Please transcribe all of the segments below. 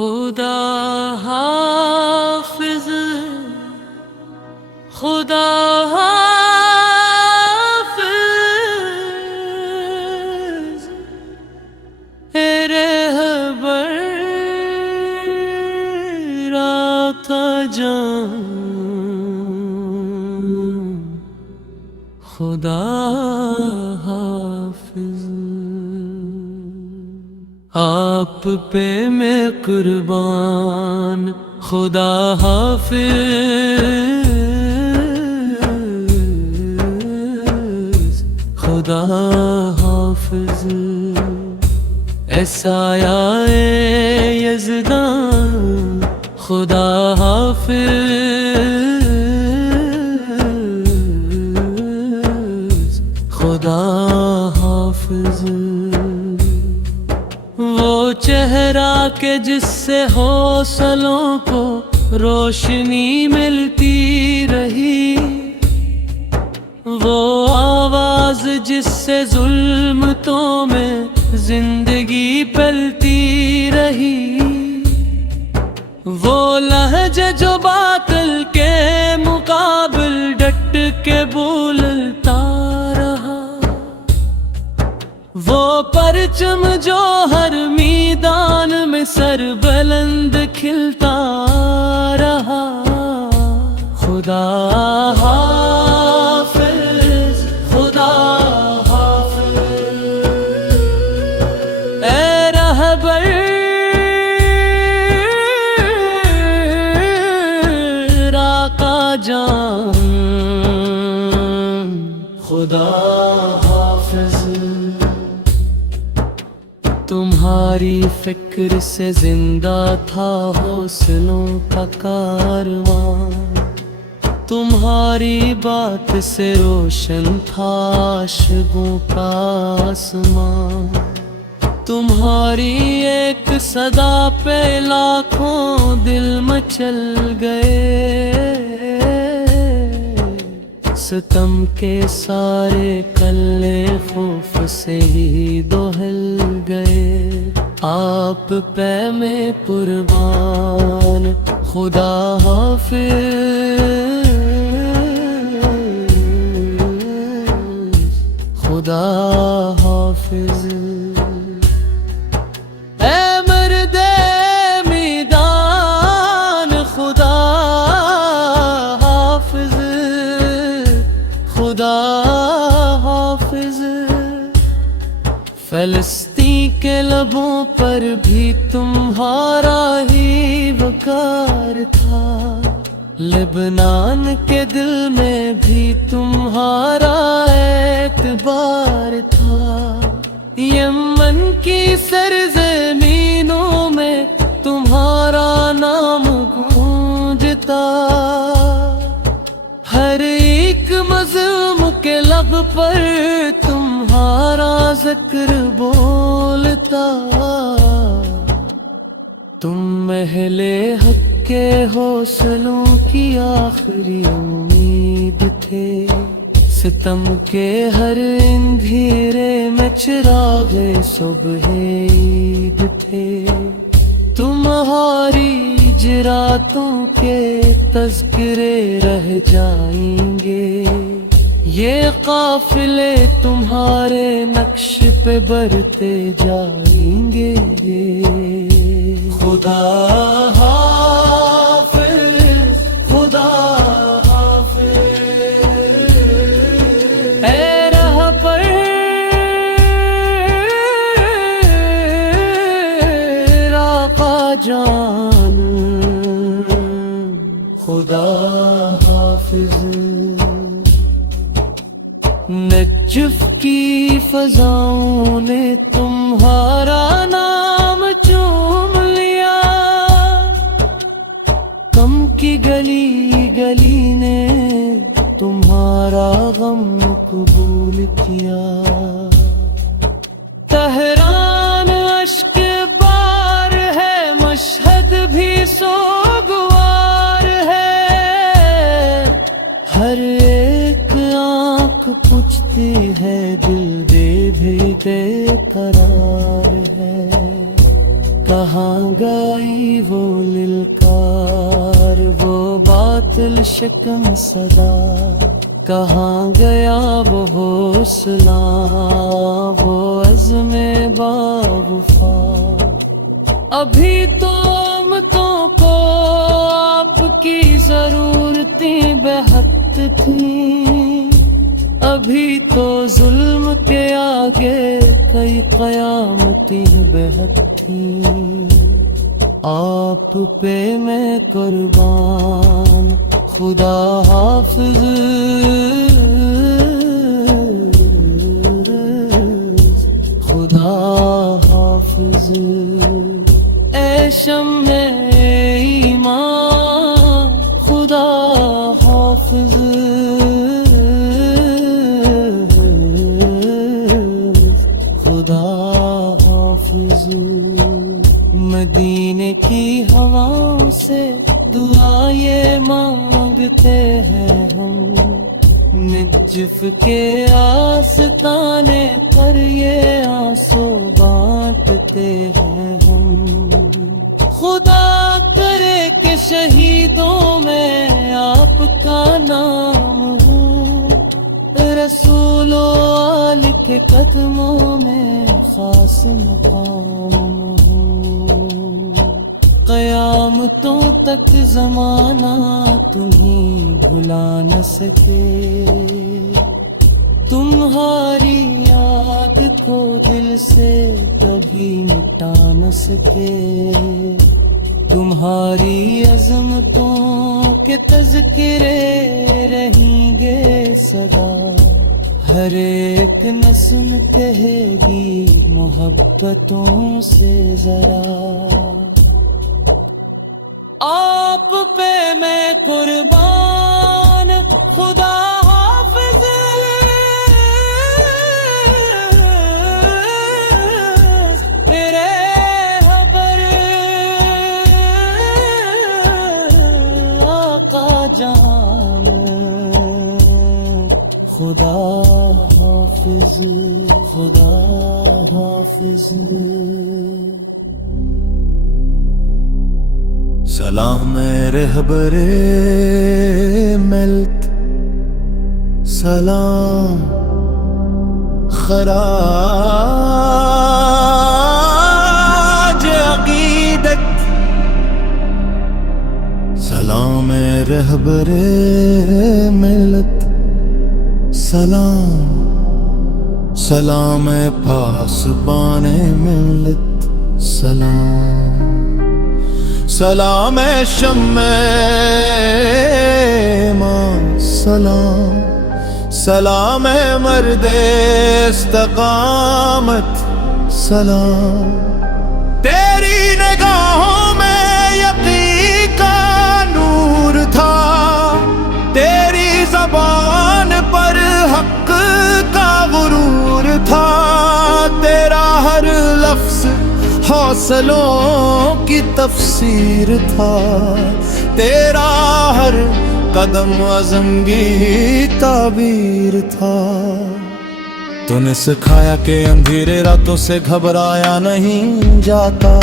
خدا حافظ، خدا حافظ، اے رہبر آقا جان، خدا حافظ۔ آپ پہ میں قربان، خدا حافظ، خدا حافظ، اے سایہ یزدان، خدا حافظ، خدا حافظ۔ وہ چہرہ کہ جس سے حوصلوں کو روشنی ملتی رہی، وہ آواز جس سے ظلمتوں میں زندگی پلتی رہی، وہ لہجہ جو باطل کے مقابل ڈٹ کے بولتا رہا، وہ پرچم جو ہر میدان میں سر بلند کھلتا رہا، خدا حافظ، خدا حافظ، اے رہبر آقا جان، خدا حافظ۔ تمہاری فکر سے زندہ تھا حوصلوں کا کارواں، تمہاری بات سے روشن تھا عاشقوں کا آسماں، تمہاری ایک صدا پہ لاکھوں دل مچل گئے، ستم کے سارے کلے خوف سے ہی دہل گئے، آپ پہ میں قربان، خدا حافظ، خدا حافظ، اے مرد میدان، خدا حافظ، خدا حافظ۔ فلسطین کے لبوں پر بھی تمہارا ہی وقار تھا، لبنان کے دل میں بھی تمہارا اعتبار تھا، یمن کی سرزمینوں میں تمہارا نام گونجتا، ہر ایک مظلوم کے لب پر تمہارا ذکر بولتا، تم اہل حق کے حوصلوں کی آخری امید تھے، ستم کے ہر اندھیرے میں چراغ صبح عید تھے، تمہاری جراتوں کے تذکرے رہ جائیں گے، یہ قافلے تمہارے نقش پہ بڑھتے جائیں گے، خدا حافظ، خدا حافظ، اے رہبر آقا جان، خدا حافظ۔ نجف کی فضاؤں نے تمہارا نام چوم لیا، کم کی گلی گلی نے تمہارا غم قبول کیا، تہران اشک بار ہے، مشہد بھی سوگوار ہے، ہر ایک آنکھ پوچھتی ہے، دل دے بھی بے قرار ہے، کہاں گئی وہ للکار وہ باطل شکن صدا، کہاں گیا وہ حوصلہ وہ عزم باوفا۔ ابھی تو امتوں کو آپ کی ضرورتیں بہت تھیں، ابھی تو ظلم کے آگے کئی قیامتیں بہت تھیں۔ آپ پہ میں قربان خدا حافظ، خدا حافظ۔ اے شمع ایمان خدا حافظ، خدا حافظ۔ مدینے کی ہواؤں سے دعا یہ مانگتے ہیں ہم، نجف کے آستانے پر یہ آنسو بانٹتے ہیں ہم۔ خدا کرے کہ شہیدوں میں آپ کا نام ہو، رسول و آل کے قدموں میں خاص مقام ہو۔ قیامتوں تک زمانہ تمہیں بھلا نہ سکے، تمہاری یاد کو دل سے کبھی مٹا نہ سکے۔ تمہاری عظمتوں کے تذکرے رہیں گے سدا، ہر ایک نسل کہے گی محبتوں سے ذرا۔ آپ پہ میں قربان خدا حافظ، تیرے حبر آقا جان خدا حافظ، خدا حافظ۔ سلام رہبر ملت، سلام خراج عقیدت، سلام رہبر ملت، سلام سلام پاسبان ملت، سلام سلام شمع ایمان، سلام سلام مرد استقامت، سلام تیری نگاہوں میں یقین کا نور تھا، تیری زبان پر حق کا غرور تھا، تیرا ہر لفظ حوصلوں کی تفسیر تھا، تیرا ہر قدم عزم کی تعبیر تھا۔ تو نے سکھایا کہ اندھیرے راتوں سے گھبرایا نہیں جاتا،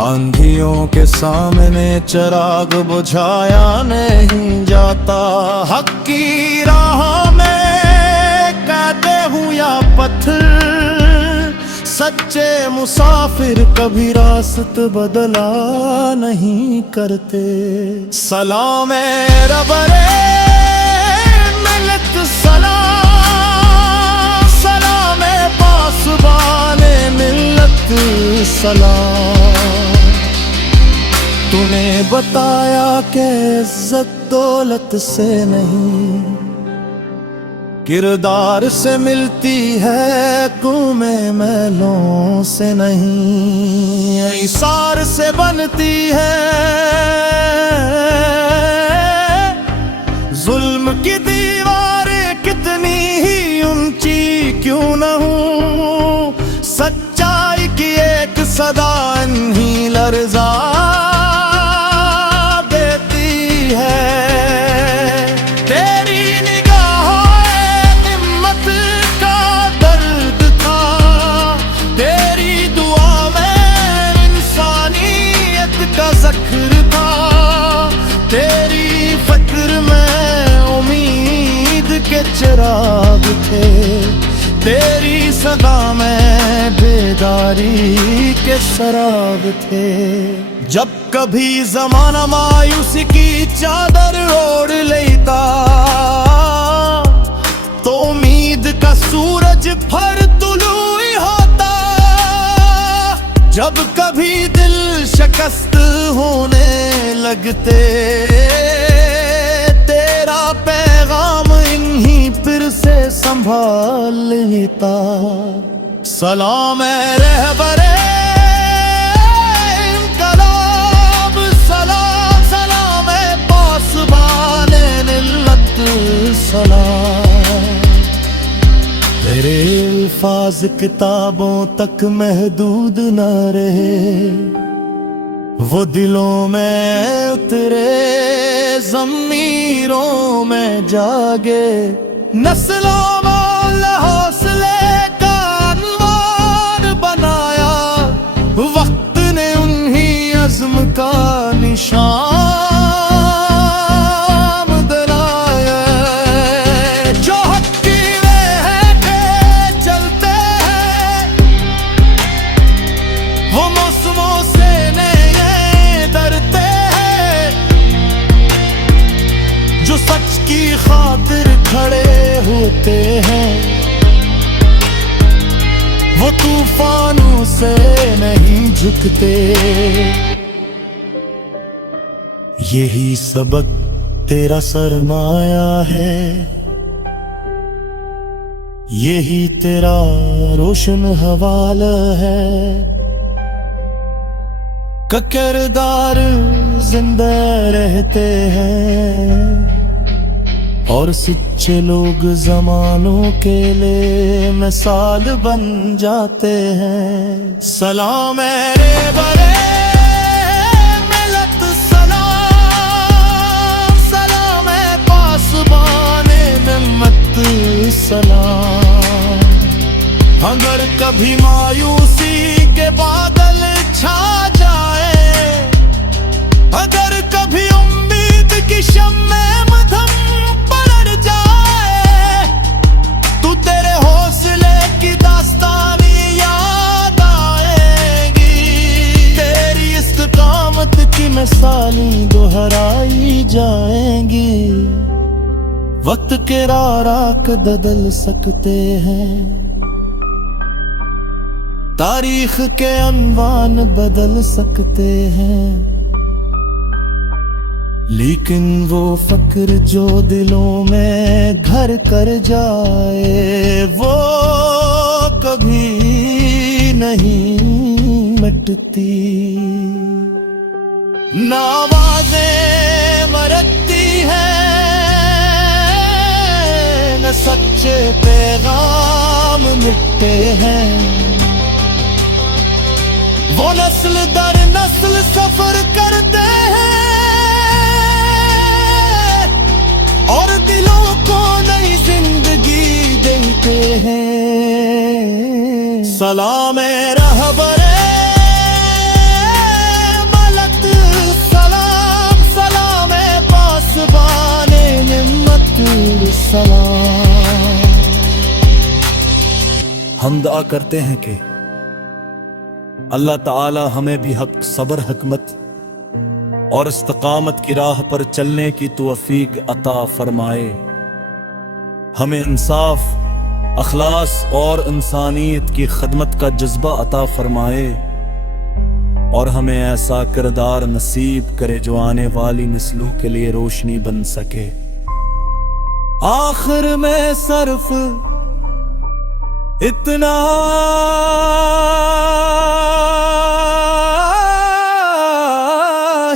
آندھیوں کے سامنے چراغ بجھایا نہیں جاتا، حق کی راہ میں قیدی ہوں یا پتھر، سچے مسافر کبھی راست بدلا نہیں کرتے۔ سلام رہبر ملت، سلام سلام پاسبان ملت، سلام تو نے بتایا کہ عزت دولت سے نہیں، کردار سے ملتی ہے قوم میلوں سے نہیں، ایثار سے بنتی ہے، ظلم کی دیواریں کتنی ہی اونچی کیوں نہ ہوں، سچائی کی ایک صدا انہی لرزا دیتی ہے۔ دعا میں تھے، تیری صدا میں بیداری کے سراب تھے۔ جب کبھی زمانہ مایوسی کی چادر اوڑھ لیتا تو امید کا سورج پھر طلوع ہوتا۔ جب کبھی دل شکست ہونے لگتے تیرا پیغام انہی پھر سے سنبھال لیتا۔ سلام اے رہبر انقلاب، سلام سلام اے پاسبان ملت، سلام۔ تیرے الفاظ کتابوں تک محدود نہ رہے، وہ دلوں میں اترے، ضمیروں میں جاگے، نسلوں میں حوصلے کا انوار بنایا۔ وقت نے انہی عزم کا نشان دلایا، جو حق کی راہ پہ چلتے ہیں، وہ موسموں سے نہیں ڈرتے ہیں، جو سچ کی خاطر کھڑے ہوتے ہیں، وہ طوفانوں سے نہیں جھکتے۔ یہی سبق تیرا سرمایہ ہے، یہی تیرا روشن حوالہ ہے، کہ کردار زندہ رہتے ہیں اور سچے لوگ زمانوں کے لیے مثال بن جاتے ہیں۔ سلام اے رہبر ملت، سلام سلام اے پاسبان نعمت، سلام۔ اگر کبھی مایوسی کے بادل چھا جائے، اگر کبھی امید کی شمع مدھم پڑ جائے، تو تیرے حوصلے کی داستانی یاد آئے گی، تیری استقامت کی مثالیں دہرائی جائیں گی۔ وقت کے راک بدل سکتے ہیں، تاریخ کے عنوان بدل سکتے ہیں، لیکن وہ فکر جو دلوں میں گھر کر جائے، وہ کبھی نہیں مٹتی۔ نہ آوازیں مرتی ہیں، نہ سچے پیغام مٹتے ہیں، وہ نسل در نسل سفر کرتے ہیں اور دلوں کو نئی زندگی دیتے ہیں۔ سلام اے رہبر ملت، سلام سلام اے پاسبان نعمت، سلام۔ ہم دعا کرتے ہیں کہ اللہ تعالی ہمیں بھی حق، صبر، حکمت اور استقامت کی راہ پر چلنے کی توفیق عطا فرمائے، ہمیں انصاف، اخلاص اور انسانیت کی خدمت کا جذبہ عطا فرمائے، اور ہمیں ایسا کردار نصیب کرے جو آنے والی نسلوں کے لیے روشنی بن سکے۔ آخر میں صرف اتنا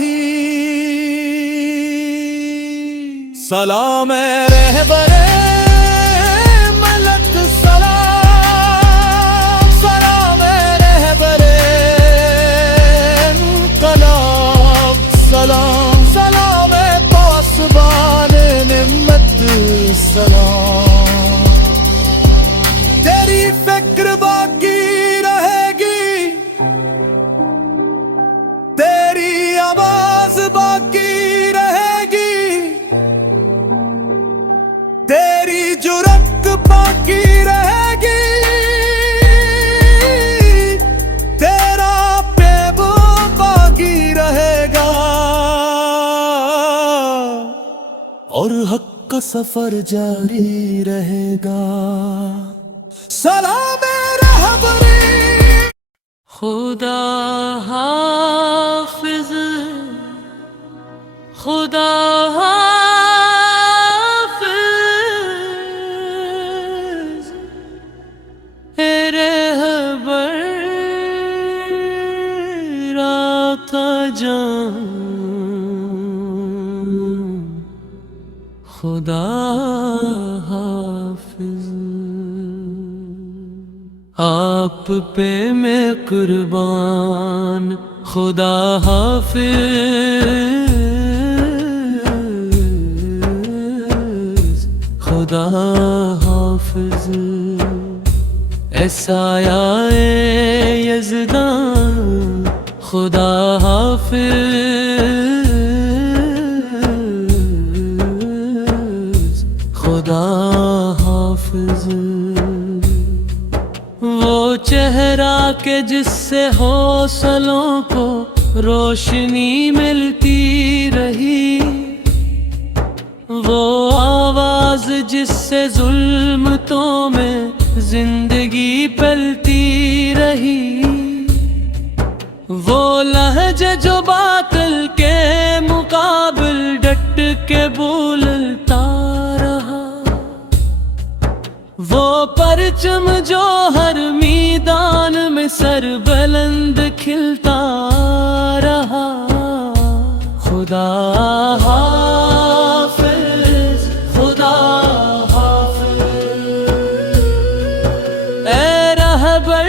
ہی، سلام اے رہبر ملت، سلام سلام اے رہبر انقلاب، سلام سلام اے پاسبان نعمت، سلام۔ تیری فکر باقی رہے گی، تیری آواز باقی رہے گی، تیری جرأت باقی کا سفر جاری رہے گا. سلام رہبری. خدا حافظ، خدا حافظ، اے رہبر آقا جان، خدا حافظ. آپ پہ میں قربان، خدا حافظ، خدا حافظ. اے سایہ یزدان، خدا حافظ، خدا حافظ. وہ چہرہ کہ جس سے حوصلوں کو روشنی ملتی رہی، وہ آواز جس سے ظلمتوں میں زندگی پلتی رہی، وہ لہجہ جو باطل کے مقابل ڈٹ کے بولتا رہا، وہ پرچم جو ہر میدان میں سر بلند کھلتا رہا. خدا حافظ، خدا حافظ، اے رہبر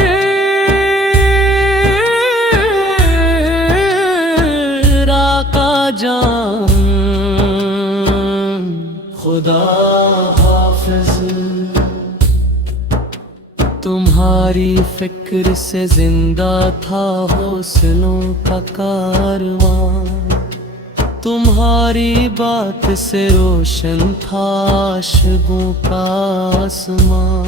آقا جان، خدا حافظ. تمہاری فکر سے زندہ تھا حوصلوں کا کارواں، تمہاری بات سے روشن تھا عاشقوں کا آسماں،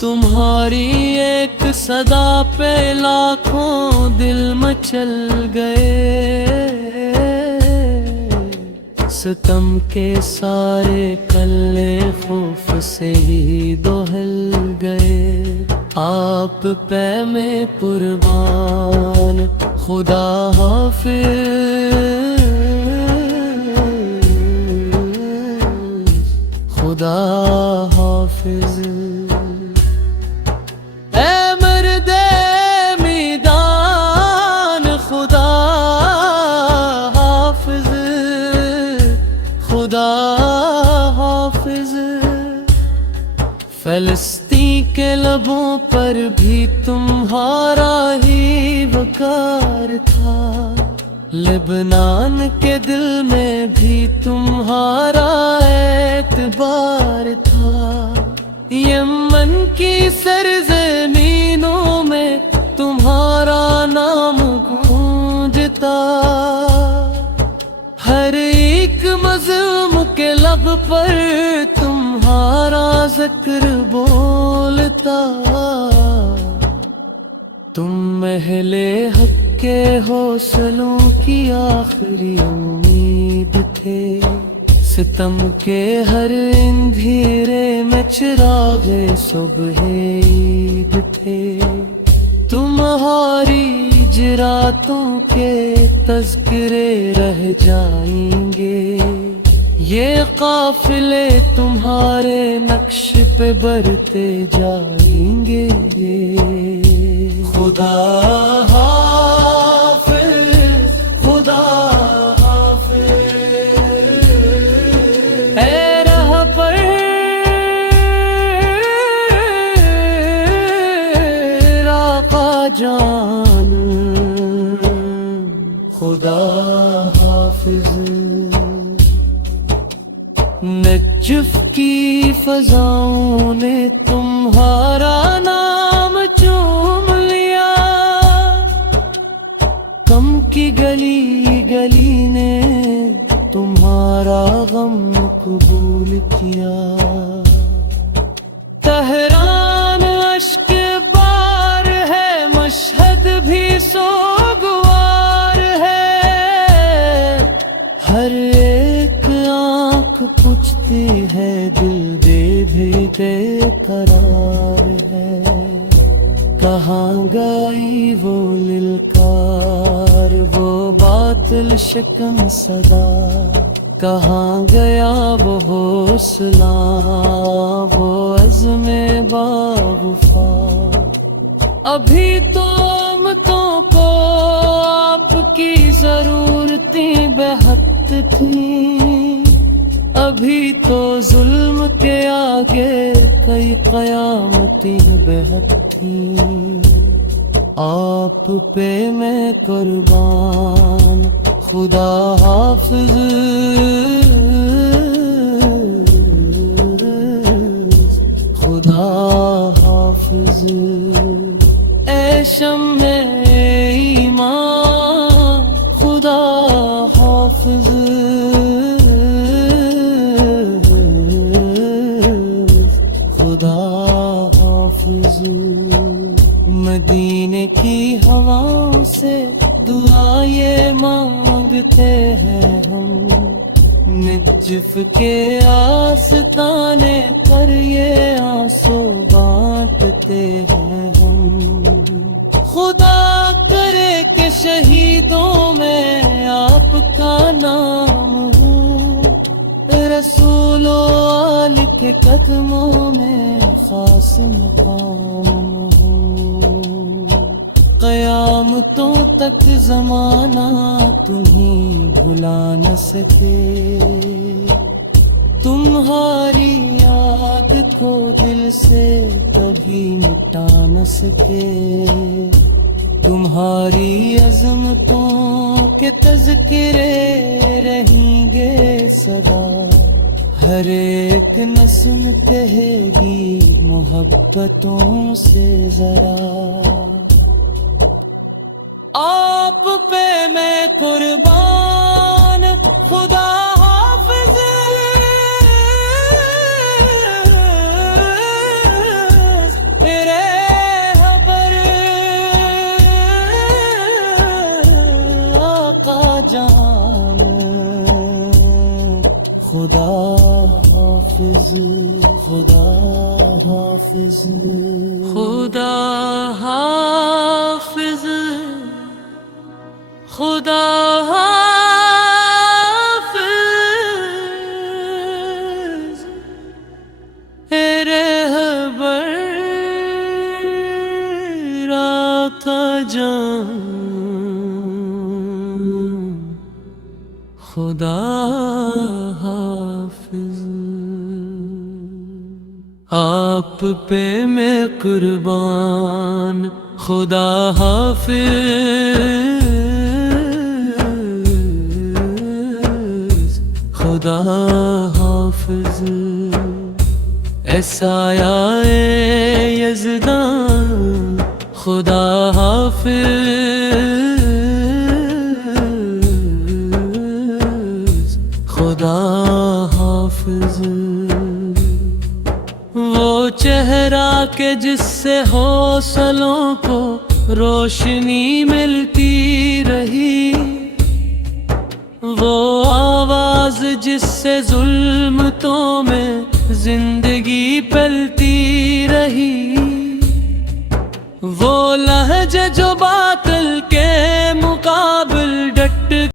تمہاری ایک صدا پہ لاکھوں دل مچل گئے، ستم کے سارے کلے خوف سے ہی دہل گئے. آپ پہ میں قربان، خدا حافظ، خدا حافظ. اے مرد میدان، خدا حافظ، خدا حافظ. فلسطین کے لبوں پر بھی تمہارا ہی وقار تھا، لبنان کے دل میں بھی تمہارا اعتبار تھا، یمن کی سرزمینوں میں تمہارا نام گونجتا، ہر ایک مظلوم کے لب پر تمہارا ذکر بولتا. تم اہل حق کے حوصلوں کی آخری امید تھے، ستم کے ہر اندھیرے میں چراغ صبح عید تھے. تمہاری جراتوں کے تذکرے رہ جائیں گے، یہ قافلے تمہارے نقش پہ برتے جائیں گے. خدا حافظ، خدا حافظ، اے رہبر آقا جان، خدا حافظ. نجف کی فضاؤں نے تمہارا نام چوم لیا، کم کی گلی گلی نے تمہارا غم قبول کیا. تہران اشک بار ہے، مشہد بھی سوگوار ہے، ہر ایک آنکھ پوچھتی روتی ہے دل بے بھی بے قرار ہے، کہاں گئی وہ للکار وہ باطل شکن صدا، کہاں گیا وہ حوصلہ وہ عزم باوفا، ابھی تو امتوں کو آپ کی ضرورتیں بے حد تھیں، ابھی تو ظلم کے آگے کئی قیامتیں بے حد تھیں، آپ پہ میں قربان خدا حافظ، خدا حافظ، اے شمع ایمان خدا حافظ، خدا حافظ، مدینے کی ہواؤں سے دعا یہ مانگتے ہیں ہم، نجف کے آستانے پر یہ آنسو بانٹتے ہیں ہم، خدا کرے کہ شہیدوں میں آپ کا نام ہو، رسول و آل کے قدموں میں خاص مقام ہو، قیامتوں تک زمانہ تمہیں بھلا نہ سکے، تمہاری یاد کو دل سے کبھی مٹا نہ سکے، تمہاری عظمتوں کے تذکرے رہیں گے سدا، ہر ایک نسل کہے گی محبتوں سے ذرا، آپ پہ میں قربان خدا حافظ، تیرے حبر آقا جان خدا حافظ، خدا حافظ، خدا حافظ، خدا حافظ، اے رہبر آقا جان خدا حافظ، آپ پہ میں قربان خدا حافظ، خدا حافظ، اے سایہ یزدان خدا حافظ، خدا حافظ، وہ چہرہ کہ جس سے حوصلوں کو روشنی ملتی رہی، وہ آواز جس سے ظلمتوں میں زندگی پلتی رہی، وہ لہجہ جو باطل کے